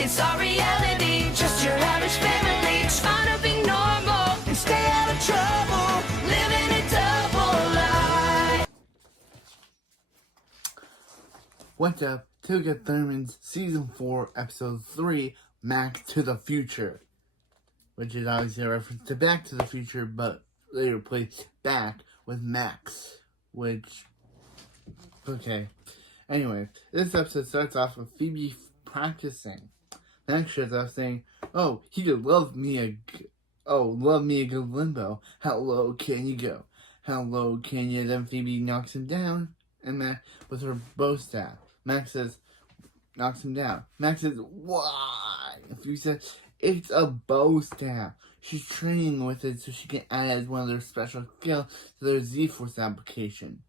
It's our reality, just your average family, trying to be normal and stay out of trouble, living a double life. What's up? Toga Thurman's Season 4, Episode 3, Max to the Future. Which is obviously a reference to Back to the Future, but they replaced Back with Max. Which, okay. Anyway, this episode starts off with Phoebe practicing. Max shows up saying, "Oh, he could love me a good limbo. How low can you go? How low can you?" Then Phoebe knocks him down, and Max with her bow staff. Max knocks him down. Max says, "Why?" Phoebe says, "It's a bow staff. She's training with it so she can add it as one of their special skills to their Z-Force application."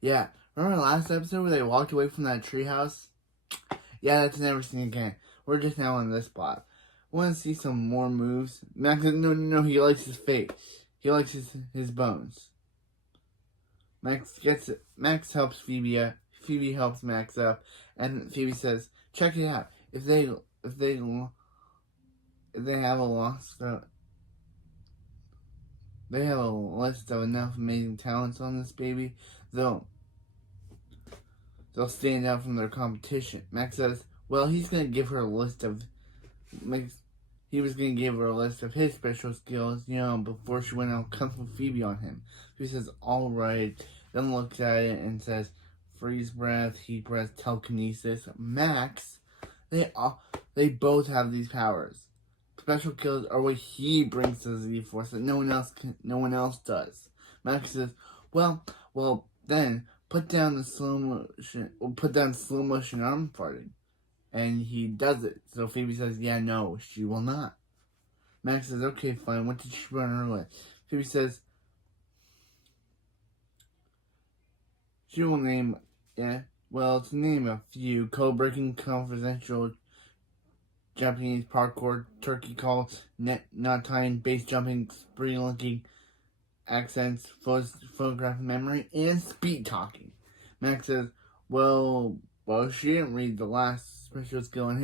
Yeah, remember last episode where they walked away from that treehouse? Yeah, that's never seen again. We're just now on this plot. Want to see some more moves? Max says, no, he likes his face. He likes his bones. Max gets it. Max helps Phoebe up. Phoebe helps Max up. And Phoebe says, "Check it out. If they have a list of enough amazing talents on this baby, they'll stand out from their competition." Max says, "Well, he's gonna give her a list of he was gonna give her a list of his special skills, before she went out Kung Fu Phoebe on him." He says, "All right," then looks at it and says, "Freeze breath, heat breath, telekinesis." Max, they both have these powers. Special skills are what he brings to the Z-Force that no one else does. Max says, "Well, then put down slow motion arm farting." And he does it. So Phoebe says, "Yeah, no, she will not." Max says, "Okay, fine. What did she put on her list?" Phoebe says, "She will name, to name a few: code-breaking, confidential, Japanese parkour, turkey call, knot tying, base jumping, spree-linking, accents, photograph memory, and speed talking." Max says, Well, she didn't read the last special skill on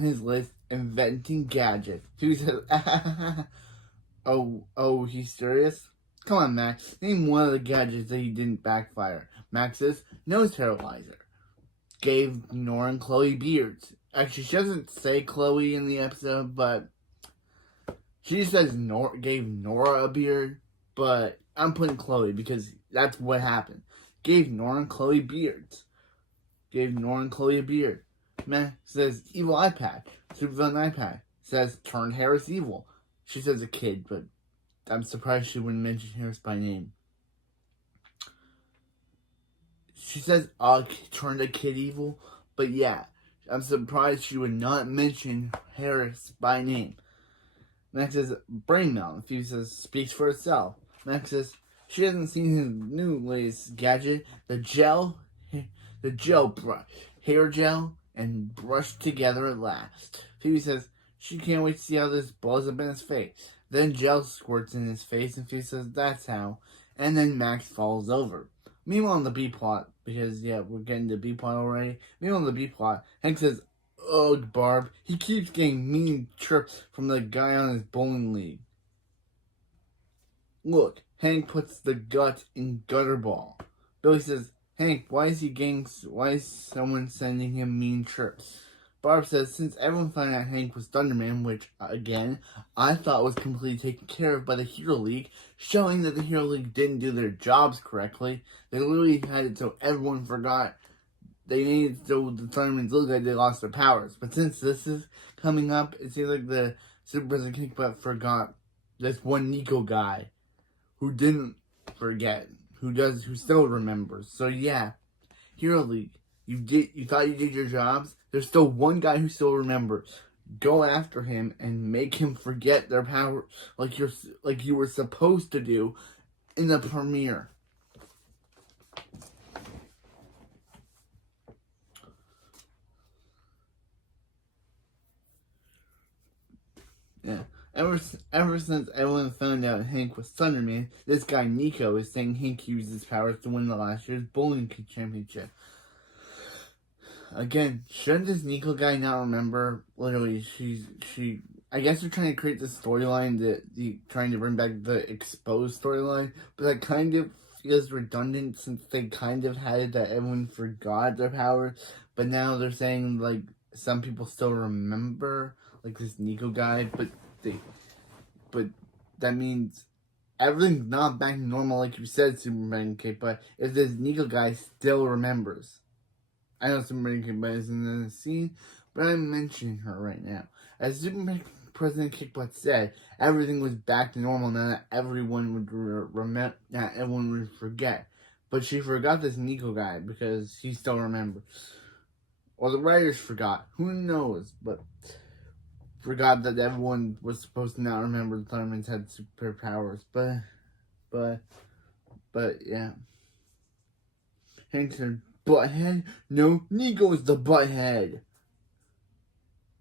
his list, inventing gadgets." Phoebe says, Oh, he's serious? Come on, Max. Name one of the gadgets that he didn't backfire." Max says, "Nose paralyzer. Gave Nora and Chloe beards." Actually, she doesn't say Chloe in the episode, but she says gave Nora a beard, but I'm putting Chloe because that's what happened. Gave Nora and Chloe beards. Gave Nora and Chloe a beard. Max says, evil iPad. Supervillain iPad. Says, turned Harris evil. She says a kid, but I'm surprised she wouldn't mention Harris by name. She says, turned a kid evil, but yeah, I'm surprised she would not mention Harris by name. Max says, brain melt. Phoebe says, speaks for itself. Max says, she hasn't seen his new latest gadget, the gel brush. Hair gel and brushed together at last. Phoebe says, she can't wait to see how this blows up in his face. Then gel squirts in his face, and Phoebe says, that's how. And then Max falls over. Meanwhile, on the B plot, because, we're getting to B plot already. Meanwhile, on the B plot, Hank says, ugh, Barb, he keeps getting mean chirps from the guy on his bowling league. Look, Hank puts the gut in Gutterball. Billy says, Hank, why is someone sending him mean chirps? Barb says, since everyone found out Hank was Thunderman, which, again, I thought was completely taken care of by the Hero League, showing that the Hero League didn't do their jobs correctly. They literally had it so everyone forgot. They needed so the Thundermans look like they lost their powers. But since this is coming up, it seems like the Super President Kickbutt forgot this one Nico guy who didn't forget, who still remembers. So yeah, Hero League, you thought you did your jobs. There's still one guy who still remembers. Go after him and make him forget their power, like you were supposed to do in the premiere. Yeah. Ever since everyone found out Hank was Thunderman, this guy Nico is saying Hank used his powers to win the last year's bowling championship. again, shouldn't this Nico guy not remember? Literally, I guess they're trying to create this storyline trying to bring back the exposed storyline, but that kind of feels redundant since they kind of had it that everyone forgot their powers, but now they're saying like some people still remember like this Nico guy, but that means everything's not back to normal like you said, Superman Kate. But if this Nico guy still remembers, I know Superman Kate isn't in the scene, but I'm mentioning her right now. As Superman President Kickbutt said, everything was back to normal now that everyone would remember, that everyone would forget. But she forgot this Nico guy because he still remembers. Or the writers forgot. Who knows? But forgot that everyone was supposed to not remember the Thundermans had superpowers. But yeah. Hank said, butthead? No, Nico is the butthead.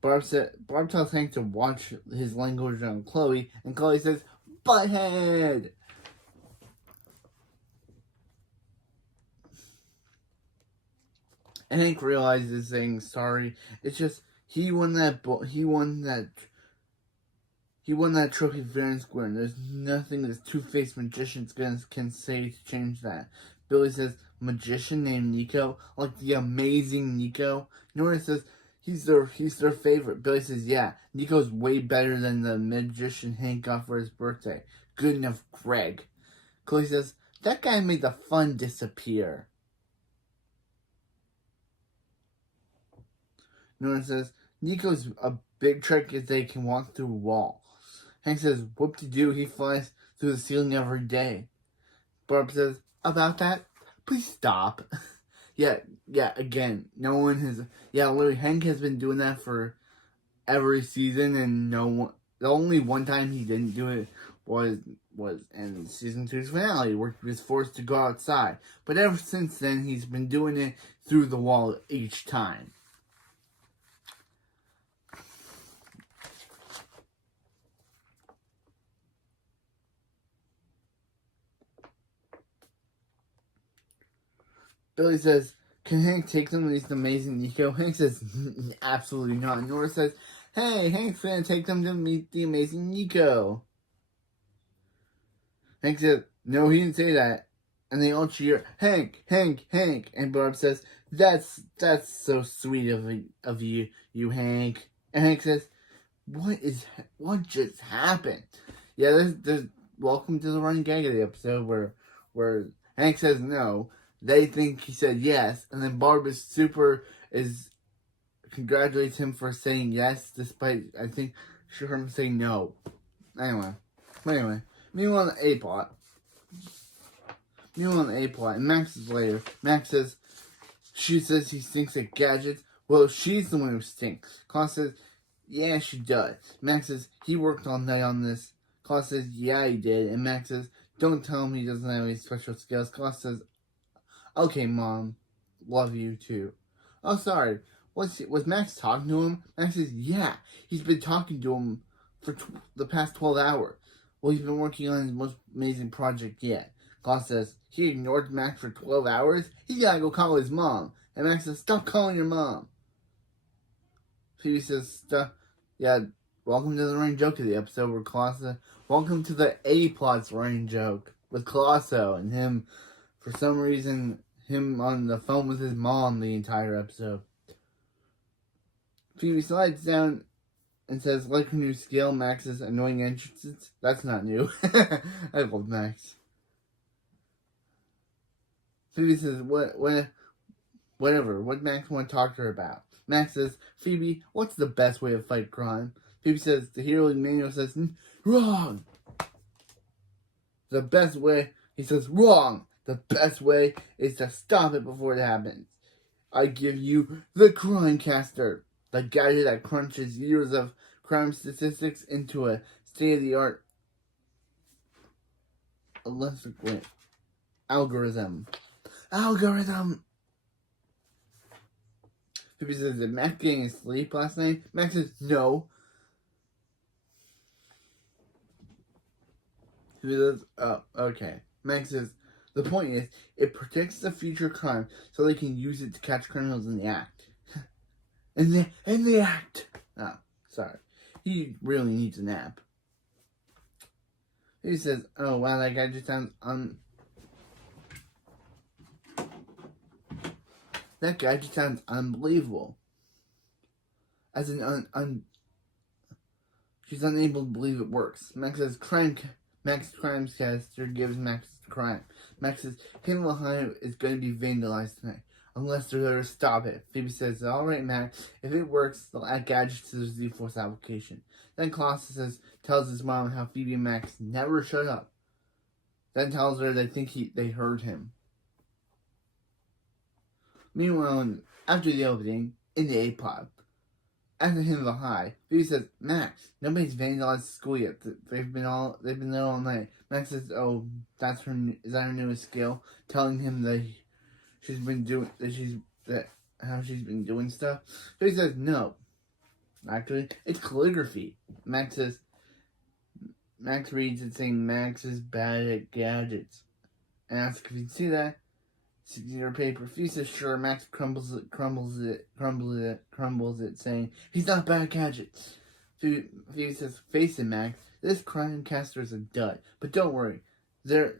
Barb tells Hank to watch his language on Chloe, and Chloe says, butthead! And Hank realizes saying sorry. It's just he won that trophy fair and square, and there's nothing this two-faced magician can say to change that. Billy says, magician named Nico, like the amazing Nico. Nora says he's their favorite. Billy says, yeah, Nico's way better than the magician Hank got for his birthday. Good enough, Greg. Chloe says, that guy made the fun disappear. Nora says, Nico's a big trick is they can walk through a wall. Hank says, whoop-de-doo, he flies through the ceiling every day. Barb says, about that? Please stop. yeah, again, no one has... Yeah, literally, Hank has been doing that for every season, and no one... The only one time he didn't do it was in season 2's finale, where he was forced to go outside. But ever since then, he's been doing it through the wall each time. Billy says, can Hank take them to meet the amazing Nico? Hank says, absolutely not. Nora says, hey, Hank's gonna take them to meet the amazing Nico. Hank says, no, he didn't say that. And they all cheer, Hank, Hank, Hank. And Barb says, that's so sweet of you, Hank. And Hank says, what just happened? Yeah, there's welcome to the running gag of the episode where Hank says no. They think he said yes, and then Barb congratulates him for saying yes, despite, I think, she heard him say no. Anyway, meanwhile on the A-plot, and Max is later. Max says, she says he stinks at gadgets. Well, she's the one who stinks. Claus says, yeah, she does. Max says, he worked all night on this. Claus says, yeah, he did. And Max says, don't tell him he doesn't have any special skills. Claus says, okay, Mom. Love you, too. Oh, sorry. Was Max talking to him? Max says, yeah. He's been talking to him for the past 12 hours. Well, he's been working on his most amazing project yet. Claus says, he ignored Max for 12 hours? He gotta go call his mom. And Max says, stop calling your mom. Phoebe says, yeah, welcome to the running joke of the episode where welcome to the A-plot's running joke with Colosso and him, for some reason, him on the phone with his mom the entire episode. Phoebe slides down and says, like her new skill, Max's annoying entrances. That's not new. I love Max. Phoebe says, whatever, what Max want to talk to her about? Max says, Phoebe, what's the best way to fight crime? Phoebe says, the hero manual says, wrong. The best way, he says, wrong. The best way is to stop it before it happens. I give you the crimecaster, the gadget that crunches years of crime statistics into a state-of-the-art algorithm. Phoebe says, did Max getting his sleep last night? Max says, no. Phoebe says, oh, okay. Max says, the point is, it predicts the future crime so they can use it to catch criminals in the act. in the act. Oh, sorry. He really needs a nap. He says, "Oh wow, that guy just sounds that guy just sounds unbelievable." As in she's unable to believe it works. Max says, Max crimecaster gives Max the crime. Max says, Hidden Behind is going to be vandalized tonight. Unless they're there to stop it. Phoebe says, alright, Max, if it works, they'll add gadgets to the Z-Force application. Then Colossus tells his mom how Phoebe and Max never shut up. Then tells her they think they heard him. Meanwhile, after the opening, in the A-Pod, after him the high, Phoebe says, Max, nobody's vandalized the school yet. They've been there all night. Max says, oh, is that her newest skill? Telling him that how she's been doing stuff. Phoebe says, no. Actually, it's calligraphy. Max reads it saying Max is bad at gadgets. And asks if you can see that. See her paper. Phoebe says, sure. Max crumbles it, saying, he's not bad at gadgets. Phoebe says, face it, Max. This crimecaster is a dud. But don't worry. They're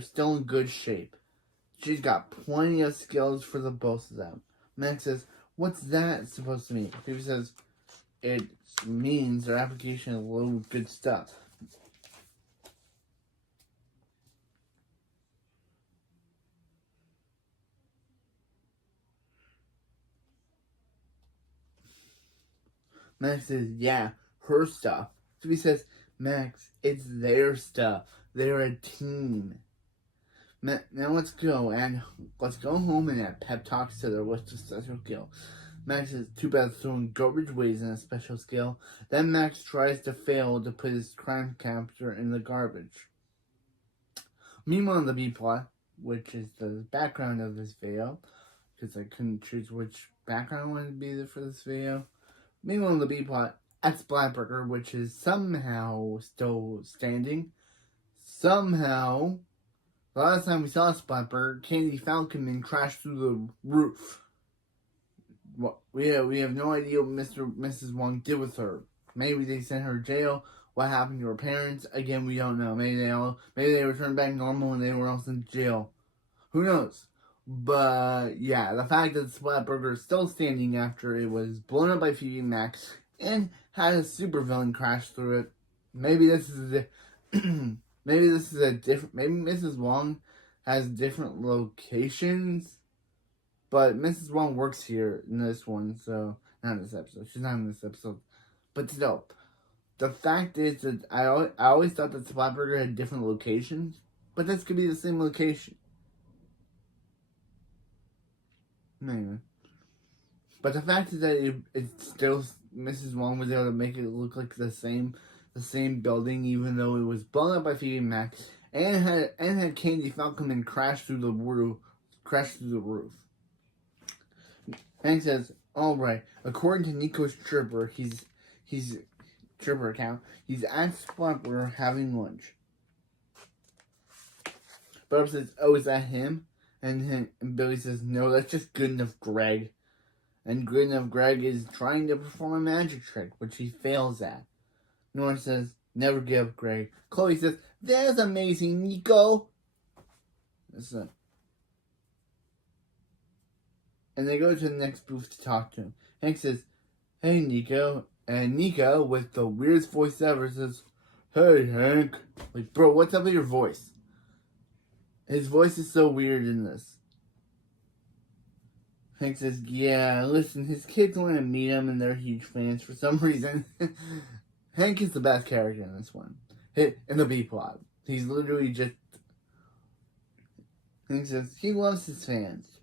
still in good shape. She's got plenty of skills for the both of them. Max says, what's that supposed to mean? Phoebe says, it means their application is loaded with good stuff. Max says, yeah, her stuff. Phoebe says, Max, it's their stuff. They're a team. Now let's go home and add pep talks to their list of special skill. Max says, too bad throwing garbage waste in a special skill. Then Max tries to fail to put his crime capture in the garbage. Meanwhile, the B plot, which is the background of this video, because I couldn't choose which background I wanted to be there for this video. Meanwhile, the B plot at Splatburger, which is somehow still standing. Somehow, the last time we saw Splatburger, Candy Falconman crashed through the roof. We have no idea what Mrs. Wong did with her. Maybe they sent her to jail. What happened to her parents? Again, we don't know. Maybe they returned back normal and they were all sent to jail. Who knows? But yeah, the fact that Splatburger is still standing after it was blown up by Phoebe and Max and had a supervillain crash through it. Maybe this is a different. Maybe Mrs. Wong has different locations, but Mrs. Wong works here in this one, so not in this episode. She's not in this episode, but still, the fact is that I always thought that Splatburger had different locations, but this could be the same location. Anyway. But the fact is that it's still Mrs. Wong was able to make it look like the same building, even though it was blown up by Phoebe and Max, and had Candy Falconman crash through the roof. Hank says, "All right. According to Nico's Tripper, he's Tripper account. He's at Splatburger having lunch." Bob says, "Oh, is that him?" And Billy says, "No, that's just Good Enough Greg." And Good Enough Greg is trying to perform a magic trick, which he fails at. Nora says, "Never give up, Greg." Chloe says, "That's amazing, Nico." Listen. And they go to the next booth to talk to him. Hank says, "Hey, Nico." And Nico, with the weirdest voice ever, says, "Hey, Hank." Like, bro, what's up with your voice? His voice is so weird in this. Hank says, "Yeah, listen, his kids want to meet him and they're huge fans for some reason." Hank is the best character in this one. In the B plot. He's literally just... Hank says, he loves his fans.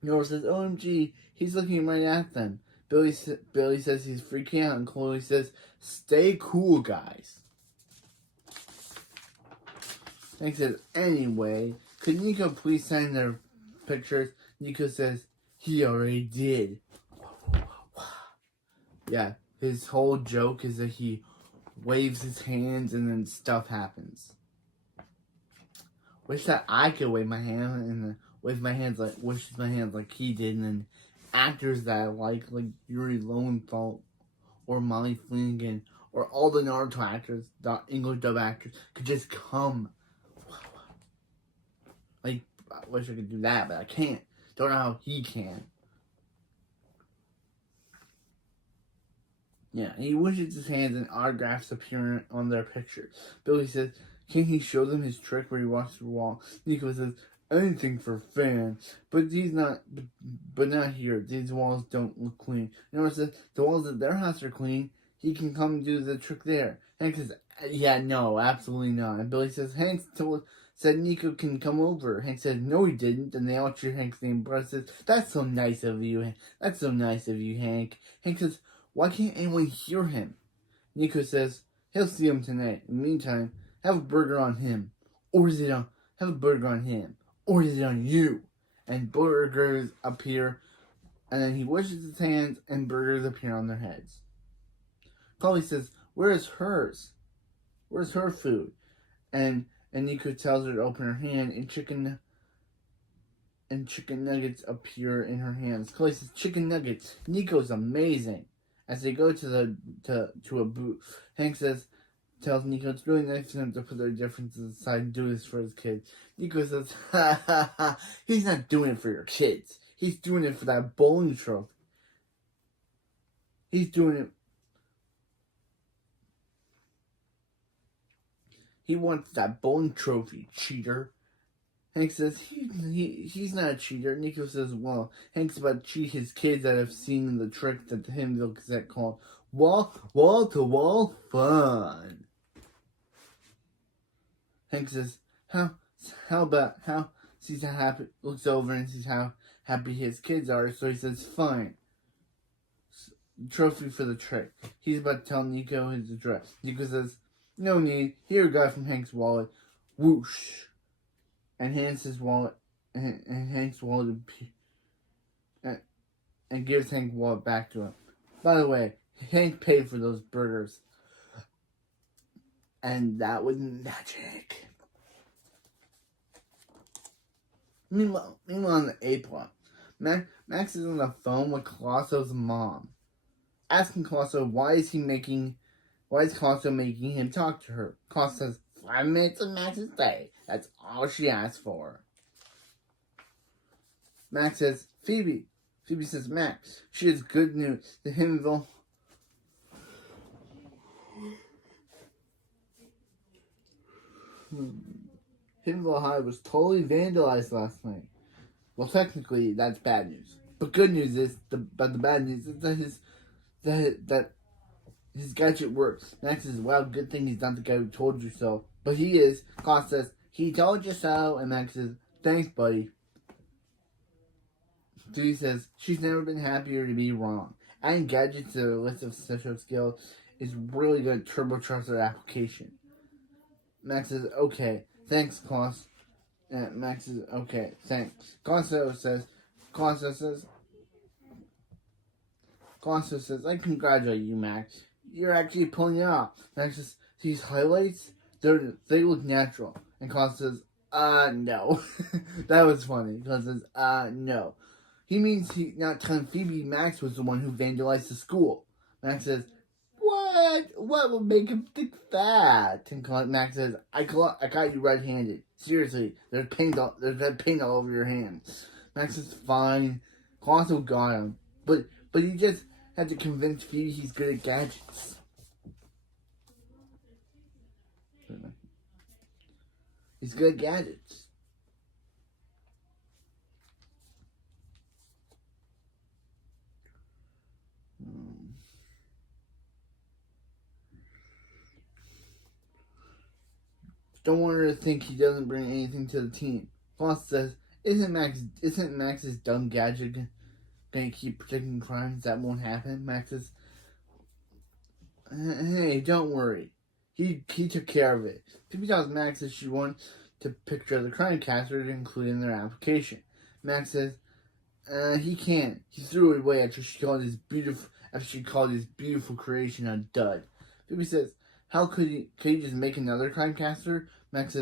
Nora says, "OMG, he's looking right at them." Billy says he's freaking out, and Chloe says, "Stay cool, guys." Hank says, "Anyway, could Nico please sign their pictures?" Nico says, he already did. Yeah, his whole joke is that he waves his hands and then stuff happens. Wish that I could wave my hand and then with my hands like he did, and then actors that I like Yuri Lowenthal or Molly Flanagan or all the Naruto actors, the English dub actors, could just come. Like, I wish I could do that, but I can't. Don't know how he can. Yeah, he wishes his hands and autographs appear on their picture. Billy says, can he show them his trick where he walks through the wall? Nico says, anything for fans. But not here. These walls don't look clean. Nora says, the walls at their house are clean. He can come do the trick there. Hank says, yeah, no, absolutely not. And Billy says, said Nico can come over. Hank said, no, he didn't. And they all cheer Hank's name. Brother says, that's so nice of you. That's so nice of you, Hank. Hank says, why can't anyone hear him? Nico says, he'll see him tonight. In the meantime, have a burger on him. Or is it on, have a burger on him. Or is it on you? And burgers appear. And then he washes his hands and burgers appear on their heads. Polly says, where is hers? Where's her food? And Nico tells her to open her hand, and chicken nuggets appear in her hands. Chloe says, chicken nuggets. Nico's amazing. As they go to a booth, Hank tells Nico it's really nice for them to put their differences aside and do this for his kids. Nico says, ha ha ha, he's not doing it for your kids. He's doing it for that bowling trophy. He's doing it. He wants that bowling trophy, cheater. Hank says, he's not a cheater. Nico says, well, Hank's about to cheat his kids that have seen the trick that the hymnal cassette called wall-to-wall fun. Hank says, sees how happy, looks over and sees how happy his kids are, so he says, fine. Trophy for the trick. He's about to tell Nico his address. Nico says, no need. Here, guy from Hank's wallet. Whoosh. And hands his wallet, and Hank's wallet, and gives Hank's wallet back to him. By the way, Hank paid for those burgers. And that was magic. Meanwhile on the A plot, Max is on the phone with Colosso's mom, asking Colosso why is Colosso making him talk to her. Colosso says, 5 minutes of Max's day. That's all she asked for. Max says, Phoebe. Phoebe says, Max, she has good news. The Himmelville High was totally vandalized last night. Well, technically, that's bad news. But good news is, the bad news is that his gadget works. Max says, well, good thing he's not the guy who told you so. But he is. Klaus says, he told you so. And Max says, thanks, buddy. Phoebe says, she's never been happier to be wrong. Adding gadgets to their list of social skills is really going to turbocharge their application. Max says, okay. Thanks, Klaus. And Max says, okay, thanks. Klaus says, I congratulate you, Max. You're actually pulling it off. Max says, these highlights, they look natural. And Klaus says, no. That was funny. Klaus says, no. He means not telling Phoebe Max was the one who vandalized the school. Max says, what? What would make him think that? And Max says, I caught you red-handed. Seriously, there's paint all over your hands. Max says, fine. Klaus got him. But he just had to convince Phoebe he's good at gadgets. He's good at gadgets. Don't want her to think he doesn't bring anything to the team. Klaus says, isn't Max's dumb gadget gonna keep predicting crimes that won't happen? Max says, hey, don't worry. He took care of it. Phoebe tells Max that she wants to picture the crimecaster to include in their application. Max says, he can't. He threw it away after she called his beautiful creation a dud. Phoebe says, how could he just make another crimecaster? Max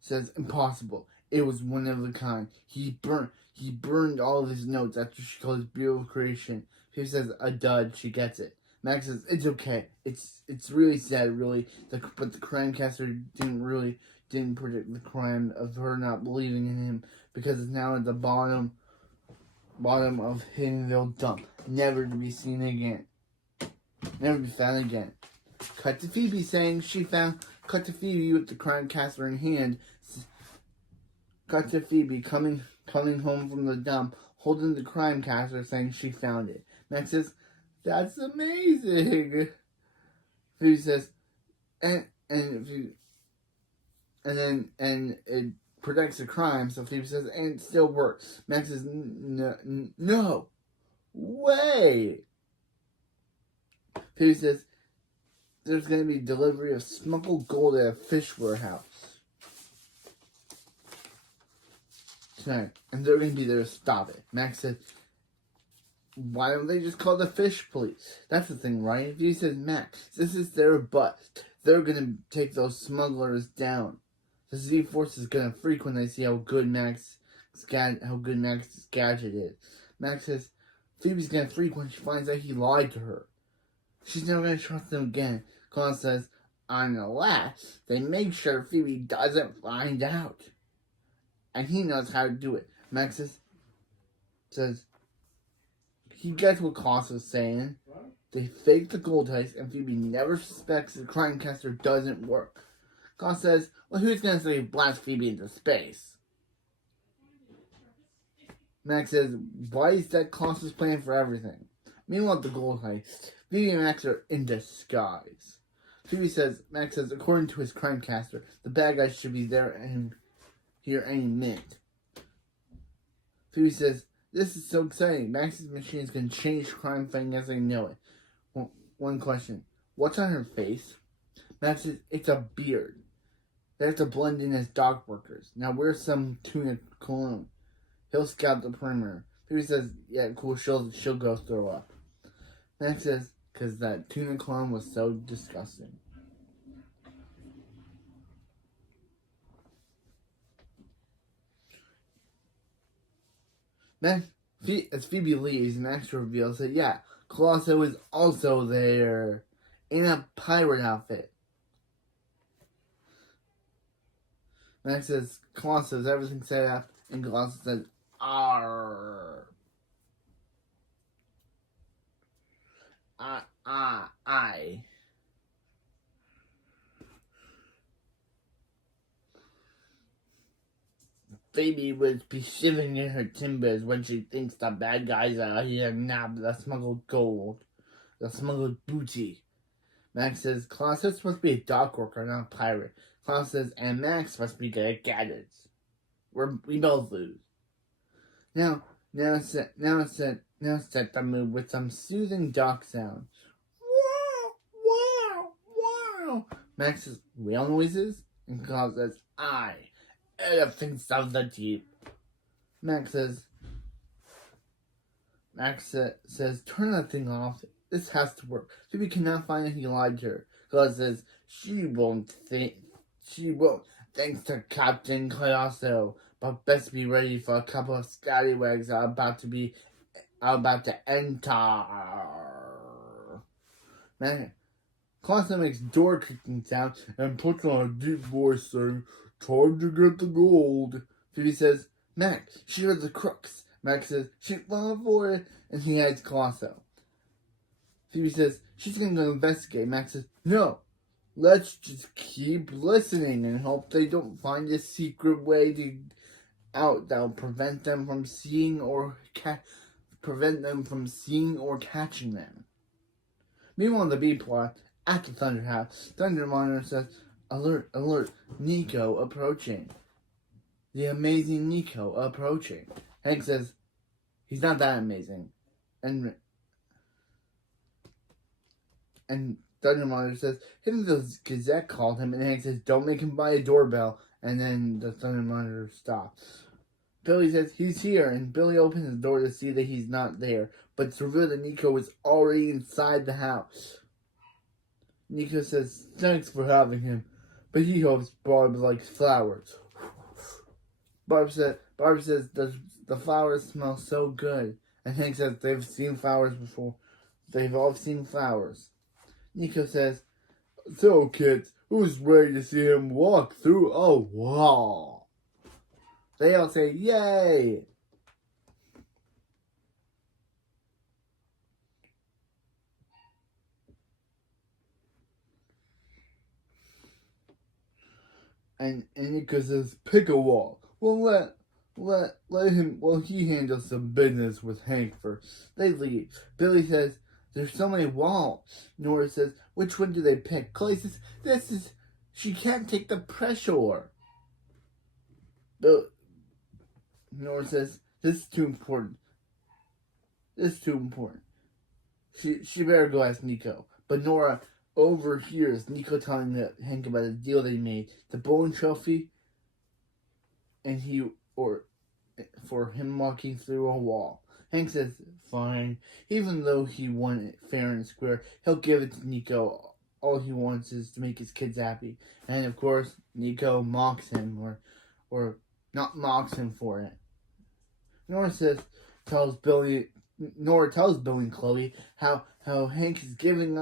says impossible. It was one of a kind. He burned all of his notes after she called his Bureau of Creation. Phoebe says, a dud, she gets it. Max says, it's okay. It's really sad, really. But the crimecaster didn't predict the crime of her not believing in him, because it's now at the bottom of Hiddenville dump. Never to be seen again. Never to be found again. Cut to Phoebe saying cut to Phoebe with the crimecaster in hand. Cut to Phoebe coming home from the dump, holding the crimecaster, saying she found it. Max says, that's amazing. Phoebe says, and it predicts the crime, so Phoebe says, and it still works. Max says, no way. Phoebe says, there's going to be delivery of smuggled gold at a fish warehouse tonight, and they're going to be there to stop it. Max says, why don't they just call the fish police? That's the thing, right? Phoebe says, Max, this is their bust. They're going to take those smugglers down. The Z-Force is going to freak when they see how good Max's gadget is. Max says, Phoebe's going to freak when she finds out he lied to her. She's never going to trust him again. Claus says, unless they make sure Phoebe doesn't find out. And he knows how to do it. Max says he gets what Claus is saying. They fake the gold heist, and Phoebe never suspects the crimecaster doesn't work. Claus says, well, who's going to say blast Phoebe into space? Max says, why is that Claus's plan for everything? Meanwhile, the gold heist, Phoebe and Max are in disguise. Max says, according to his crimecaster, the bad guys should be there and here any minute. Phoebe says, this is so exciting. Max's machines can change crime fighting as they know it. One question, what's on her face? Max says, it's a beard. They have to blend in as dock workers. Now wear some tuna cologne. He'll scout the perimeter. Phoebe says, yeah, cool, she'll go throw up. Max says, because that tuna cologne was so disgusting. As Phoebe leaves, Max reveals that, yeah, Colosso is also there in a pirate outfit. Max says, Colosso has everything set up, and Colosso says, Arr. I. Phoebe would be shivering in her timbers when she thinks the bad guys are here nab the smuggled gold, the smuggled booty. Max says, Klaus is supposed to be a dock worker, not a pirate. Klaus says, and Max must be good at gadgets. We both lose. Now set the mood with some soothing dock sound. Wow. Max says, whale noises? And Klaus says, elephants of the deep. Max says, turn that thing off. This has to work. Phoebe cannot find that he lied to her. Klaus says, she won't, thanks to Captain Colosso. But best be ready for a couple of scallywags are about to enter. Man, Colosso makes door creaking sound and puts on a deep voice saying, time to get the gold. Phoebe says, Max, she heard the crooks. Max says, she's falling for it, and he hides Colosso. Phoebe says, she's going to go investigate. Max says, no, let's just keep listening and hope they don't find a secret way out that'll prevent them from seeing or catching them. Meanwhile, the B plot at the Thunder House, Thunder Monitor says, alert, Nico approaching. The amazing Nico approaching. Hank says, he's not that amazing. And Thunder Monitor says, Hiddenville's Gazette called him, and Hank says, don't make him buy a doorbell. And then the Thunder Monitor stops. Billy says, he's here, and Billy opens the door to see that he's not there, but it's revealed that Nico is already inside the house. Nico says, thanks for having him, but he hopes Barb likes flowers. Barb says, the flowers smell so good. And Hank says they've seen flowers before. They've all seen flowers. Nico says, so kids, who's ready to see him walk through a wall? They all say, yay! And Nico says, pick a wall. Well, let him, well, he handles some business with Hank first. They leave. Billy says, there's so many walls. Nora says, which one do they pick? Chloe says, she can't take the pressure. Nora says, this is too important. She better go ask Nico. But Nora overhears Nico telling Hank about a deal they made. The bowling trophy, and for him walking through a wall. Hank says, fine. Even though he won it fair and square, he'll give it to Nico. All he wants is to make his kids happy. And of course, Nico mocks him, or not mocks him for it. Nora tells Billy and Chloe how Hank is giving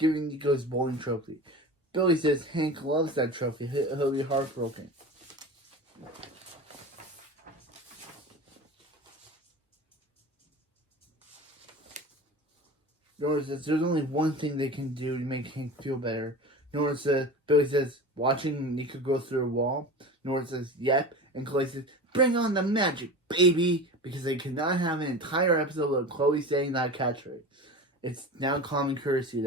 Nico's bowling trophy. Billy says Hank loves that trophy. He'll be heartbroken. Nora says there's only one thing they can do to make Hank feel better. Billy says, watching Nico go through a wall. Nora says, yep. And Chloe says, bring on the magic, baby. Because they cannot have an entire episode of Chloe saying that catchphrase. It's now common courtesy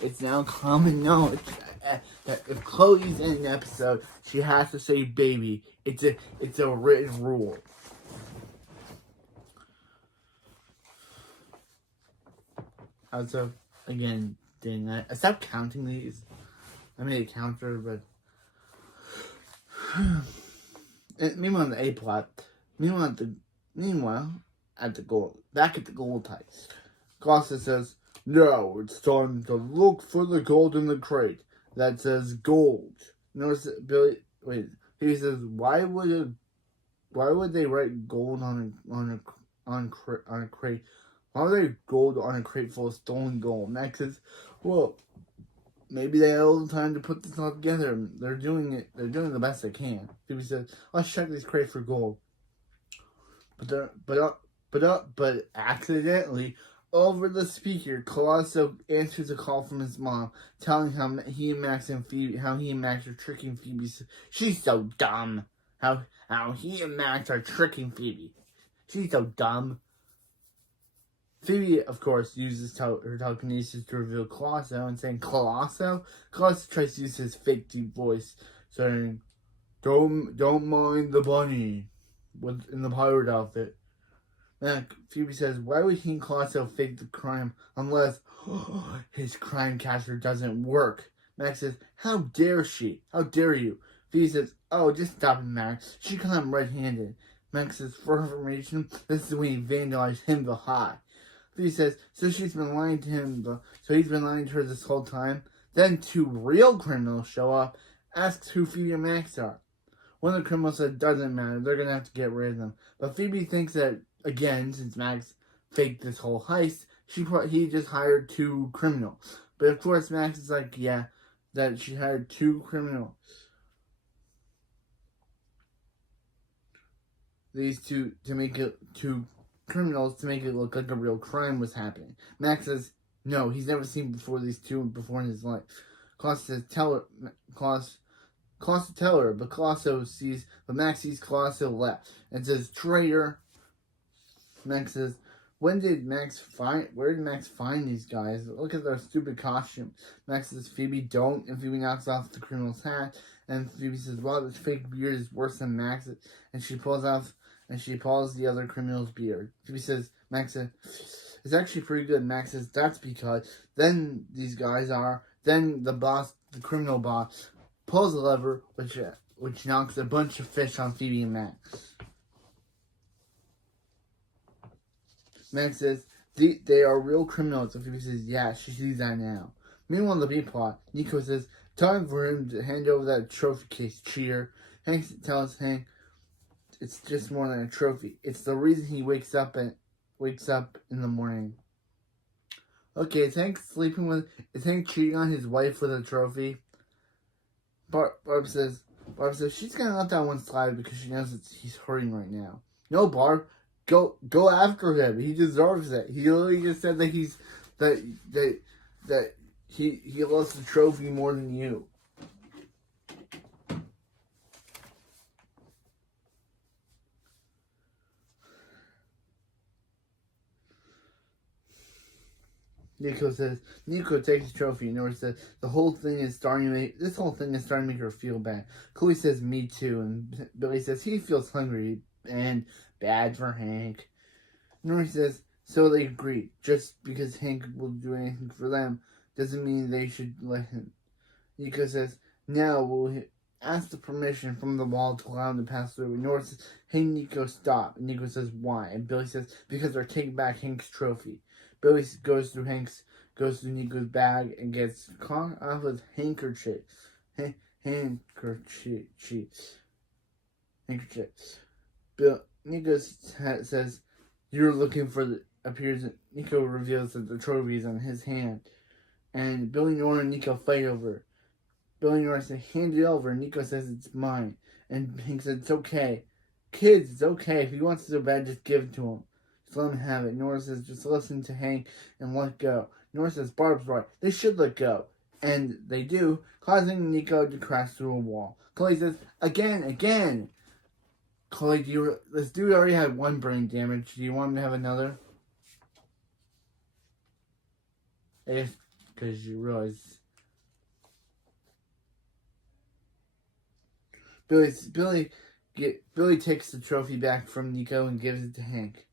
it's now common knowledge that if Chloe's in an episode, she has to say baby. It's a written rule. Also, again, dang I stopped counting these. I made a counter, but meanwhile on the A plot, at the gold, back at the gold types, Colossus says, "Now it's time to look for the gold in the crate that says gold." Notice Billy. Wait, he says, "Why would they write gold on a crate? Why would they gold on a crate full of stolen gold?" Max says, "Well, maybe they had all the time to put this all together. They're doing it. They're doing the best they can." Phoebe says, "Let's check these crates for gold." But accidentally, over the speaker, Colosso answers a call from his mom, telling how he and Max are tricking Phoebe. She's so dumb. How he and Max are tricking Phoebe. She's so dumb. Phoebe, of course, uses her telekinesis to reveal Colosso and saying, "Colosso?" Colosso tries to use his fake deep voice, saying, Don't mind the bunny," in the pirate outfit. And Phoebe says, "Why would he and Colosso fake the crime unless his crimecaster doesn't work?" Max says, "How dare she? How dare you?" Phoebe says, "Oh, just stop it, Max. She caught him red-handed." Max says, "For information, this is when he vandalized him the high." Phoebe says, so he's been lying to her this whole time. Then two real criminals show up, asks who Phoebe and Max are. One of the criminals said, "Doesn't matter, they're going to have to get rid of them." But Phoebe thinks that, again, since Max faked this whole heist, he just hired two criminals. But of course, Max is like, yeah, that she hired two criminals. These two criminals to make it look like a real crime was happening. Max says, no, he's never seen these two before in his life. Colosso says, tell her, but Max sees Colosso left and says, "Traitor." Max says, where did Max find these guys? Look at their stupid costume. Max says, "Phoebe, don't," and Phoebe knocks off the criminal's hat, and Phoebe says, "Wow, this fake beard is worse than Max's," and she pulls the other criminal's beard. Phoebe says, Max says, "It's actually pretty good." Max says, "That's because." Then the criminal boss, pulls a lever, which knocks a bunch of fish on Phoebe and Max. Max says, they are real criminals. And Phoebe says, yeah, she sees that now. Meanwhile, in the B plot, Nico says, time for him to hand over that trophy case, cheater. Hank tells Hank, it's just more than a trophy. It's the reason he wakes up in the morning. Okay, is Hank cheating on his wife with a trophy? Barb says she's gonna let that one slide because she knows he's hurting right now. No, Barb, go after him. He deserves it. He literally just said that he loves the trophy more than you. Nico takes the trophy. Nora says this whole thing is starting to make her feel bad. Chloe says me too, and Billy says he feels hungry and bad for Hank. Nora says so they agree. Just because Hank will do anything for them doesn't mean they should let him. Nico says now we'll ask the permission from the wall to allow him to pass through. And Nora says, "Hey Nico, stop." And Nico says why? And Billy says because they're taking back Hank's trophy. Billy goes through Nico's bag and gets caught off with handkerchiefs. Nico says, "You're looking for the." Nico reveals that the trophy is on his hand, and Billy, Nora, and Nico fight over it. Billy and Nora say, "Hand it over." And Nico says, "It's mine." And Hank says, "It's okay, kids. It's okay. If he wants it so bad, just give it to him. Just let him have it." Nora says, "Just listen to Hank and let go." Nora says, "Barb's right. They should let go." And they do, causing Nico to crash through a wall. Chloe says, again. Chloe, this dude already had one brain damage. Do you want him to have another? I guess because you realize Billy takes the trophy back from Nico and gives it to Hank.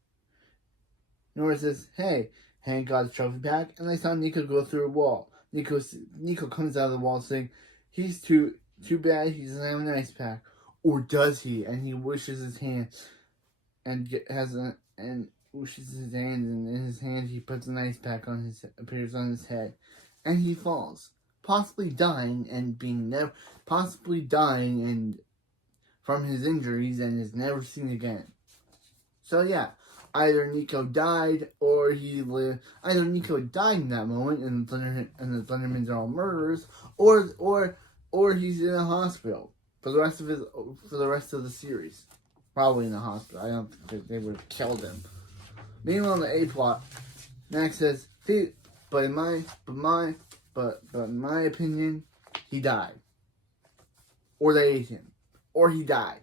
Nora says, "Hey, Hank got his trophy back," and they saw Nico go through a wall. Nico comes out of the wall saying, "He's too bad he doesn't have an ice pack." Or does he? And he wishes his hand and wishes his hand, and in his hand he puts an ice pack appears on his head, and he falls, possibly dying from his injuries and is never seen again. So yeah, either Nico died or he lived. Either Nico died in that moment, and the Thundermans are all murderers, or he's in a hospital for the rest of the series. Probably in the hospital. I don't think they would have killed him. Meanwhile, in the A plot, Max says, "Hey, but in my opinion, he died, or they ate him, or he died,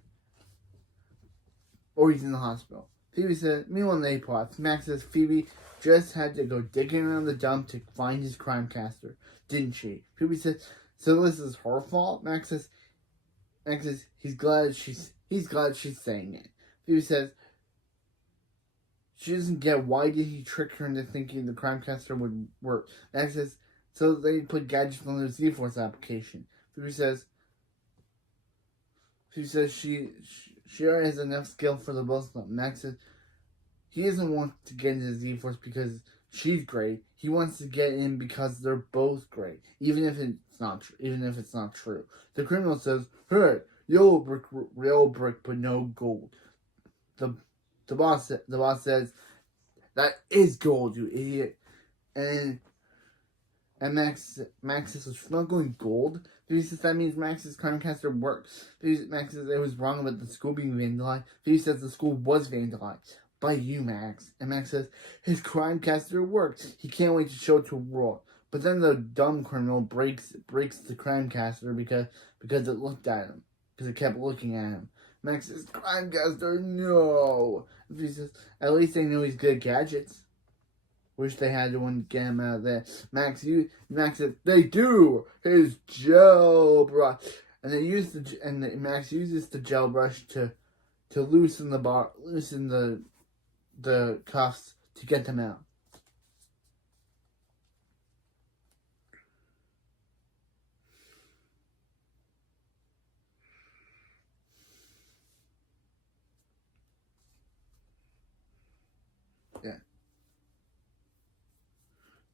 or he's in the hospital." Phoebe says, meanwhile in the A plot, Max says Phoebe just had to go digging around the dump to find his crimecaster, didn't she? Phoebe says, so this is her fault? Max says he's glad she's saying it. Phoebe says she doesn't get why did he trick her into thinking the crimecaster would work. Max says so they put gadgets on their Z-Force application. Phoebe says she already has enough skill for the both of them. Max says he doesn't want to get into Z-Force because she's great. He wants to get in because they're both great, even if it's not true. The criminal says, "Hey, real brick, but no gold." The boss says, "That is gold, you idiot." And Max says, "Smuggling gold?" Phoebe says that means Max's crimecaster works. Max says it was wrong about the school being vandalized. Phoebe says the school was vandalized by you, Max. And Max says his crimecaster works. He can't wait to show it to the world. But then the dumb criminal breaks the crimecaster because it looked at him. Because it kept looking at him. Max says, "Crimecaster, no." And Phoebe says, at least they know he's good at gadgets. Wish they had one to get him out of there. Max says, "They do. His gel brush." And Max uses the gel brush to loosen the cuffs to get them out.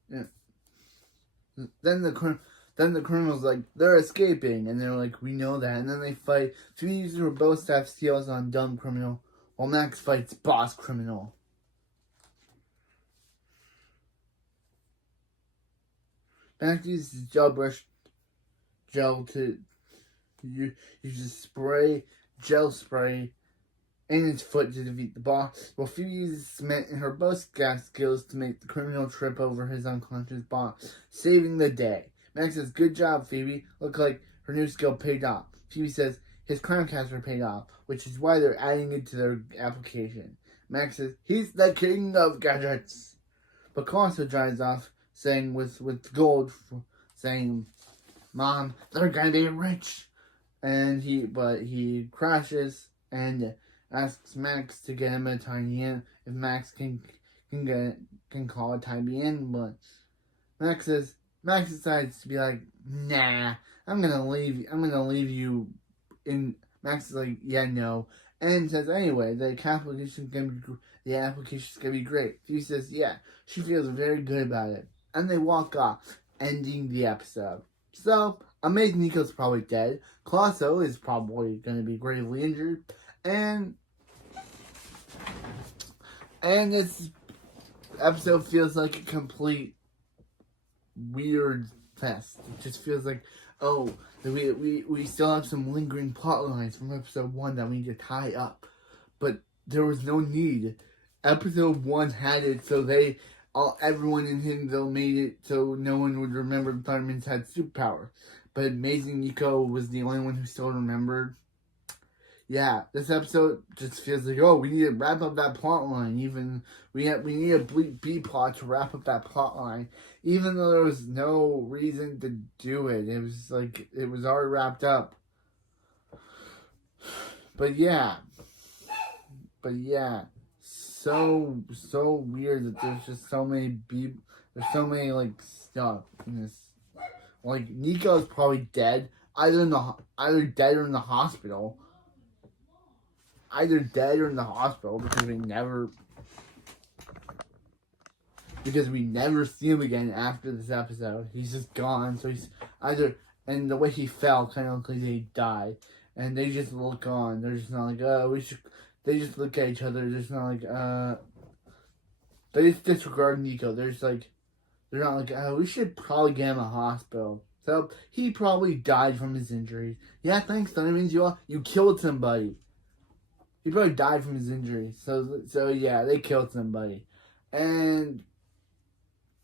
Yeah. Then the Then the criminal's like, they're escaping, and they're like, we know that. And then they fight. Phoebe uses her bow staff, steals on dumb criminal, while Max fights boss criminal. Max uses gel to uses gel spray in his foot to defeat the boss, while Phoebe uses cement and her bow staff skills to make the criminal trip over his unconscious boss, saving the day. Max says, good job, Phoebe. Look like her new skill paid off. Phoebe says, his crimecaster paid off, which is why they're adding it to their application. Max says, he's the king of gadgets. But Colosso drives off, saying with gold, saying, Mom, they're gonna be rich. And he crashes and asks Max to get him a tiny in if Max can call a tiny ambulance. Max decides to be like, nah, I'm gonna leave you in. Max is like, yeah, no, and says anyway, the application's gonna be great. She says, yeah, she feels very good about it, and they walk off, ending the episode. So, Amazing Nico's probably dead. Colosso is probably gonna be gravely injured, and this episode feels like a complete weird fest. It just feels like, oh, we still have some lingering plot lines from episode 1 that we need to tie up. But there was no need. Episode 1 had it, so everyone in Hiddenville made it so no one would remember the Thundermans had superpower. But Amazing Nico was the only one who still remembered. Yeah, this episode just feels like, oh, we need to wrap up that plot line. Even we need a B plot to wrap up that plot line, even though there was no reason to do it. It was like it was already wrapped up. But yeah, so weird that there's just so many there's so many like stuff in this. Like Nico's probably dead, either dead or in the hospital. Either dead or in the hospital because we never see him again after this episode. He's just gone. So he's either, and the way he fell kind of looks like he died. And they just look on. They're just not like, they just look at each other. They're just not like, they just disregard Nico. They're just like, they're not like, we should probably get him a hospital. So he probably died from his injuries. Yeah, thanks. That means you killed somebody. He probably died from his injuries. So yeah, they killed somebody. And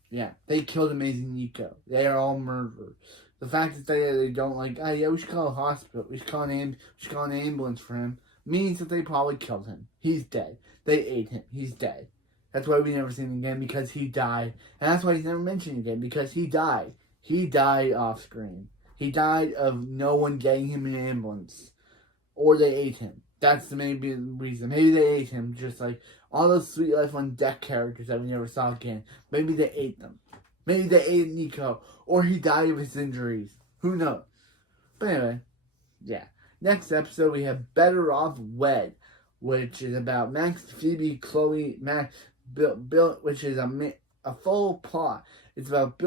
yeah, they killed Amazing Nico. They are all murderers. The fact that they don't like, oh yeah, we should call a hospital. We should call an ambulance for him, means that they probably killed him. He's dead. They ate him. He's dead. That's why we never seen him again, because he died. And that's why he's never mentioned again, because he died. He died off screen. He died of no one getting him an ambulance. Or they ate him. That's the main reason. Maybe they ate him, just like all those Sweet Life on Deck characters that we never saw again. Maybe they ate them. Maybe they ate Nico. Or he died of his injuries. Who knows? But anyway, yeah. Next episode, we have Better Off Wed, which is about Max, Phoebe, Chloe, Max, Bill, which is a full plot. It's about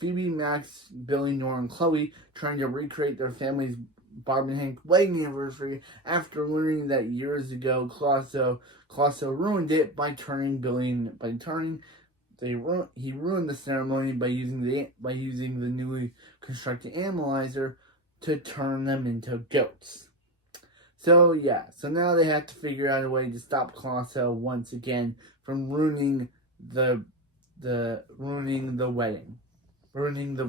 Phoebe, Max, Billy, Nora, and Chloe trying to recreate their family's Barb and Hank wedding anniversary after learning that years ago Colosso ruined it by turning he ruined the ceremony by using the newly constructed analyzer to turn them into goats. So yeah, so now they have to figure out a way to stop Colosso once again from ruining the wedding, ruining the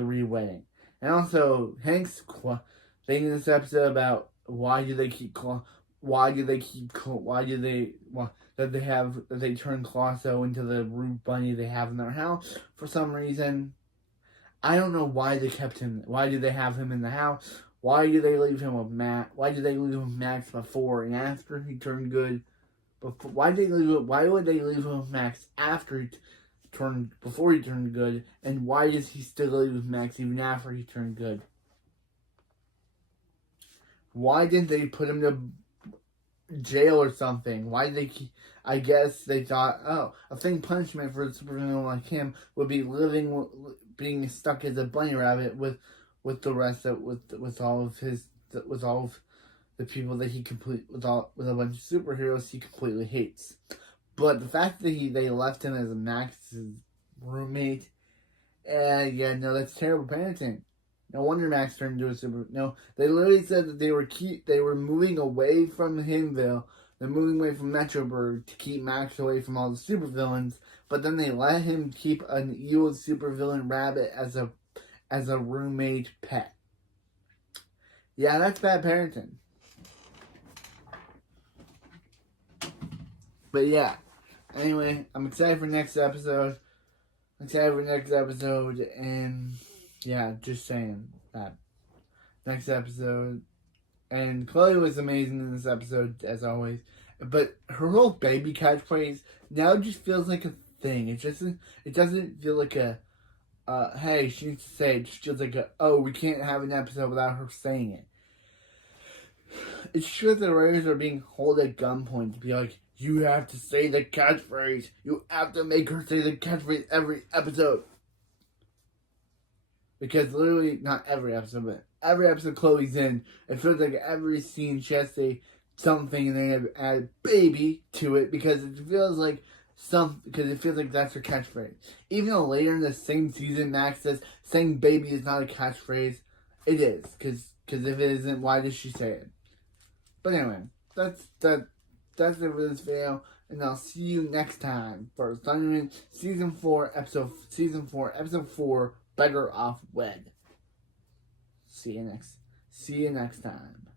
re-wedding. And also, Hank's thing in this episode about why they turn Colosso into the rude bunny they have in their house for some reason. I don't know why they kept him. Why did they have him in the house? Why did they leave him with Matt? Why did they leave him with Max before and after he turned good? Why would they leave him with Max before he turned good, and why does he still live with Max even after he turned good? Why didn't they put him to jail or something. Why did they keep... I guess they thought, oh, a thing punishment for a supervillain like him would be being stuck as a bunny rabbit with the rest of with all of the people that he with a bunch of superheroes he completely hates. But the fact that they left him as a Max's roommate, yeah, no, that's terrible parenting. No wonder Max turned into a super. No, they literally said that they were moving away from Himville. They're moving away from Metroburg to keep Max away from all the supervillains. But then they let him keep an evil supervillain rabbit as a roommate pet. Yeah, that's bad parenting. But yeah, anyway, I'm excited for next episode. And yeah, just saying that. Next episode. And Chloe was amazing in this episode, as always. But her whole baby catchphrase now just feels like a thing. It doesn't feel like a, hey, she needs to say it. It just feels like we can't have an episode without her saying it. It's true that the writers are being held at gunpoint to be like, you have to say the catchphrase. You have to make her say the catchphrase every episode. Because literally, not every episode, but every episode Chloe's in, it feels like every scene she has to say something and then add baby to it because it feels like that's her catchphrase. Even though later in the same season, Max says saying baby is not a catchphrase, it is. Because if it isn't, why does she say it? But anyway, that's it for this video, and I'll see you next time for Thunderman Season 4, Episode 4, Better Off Wed. See you next time.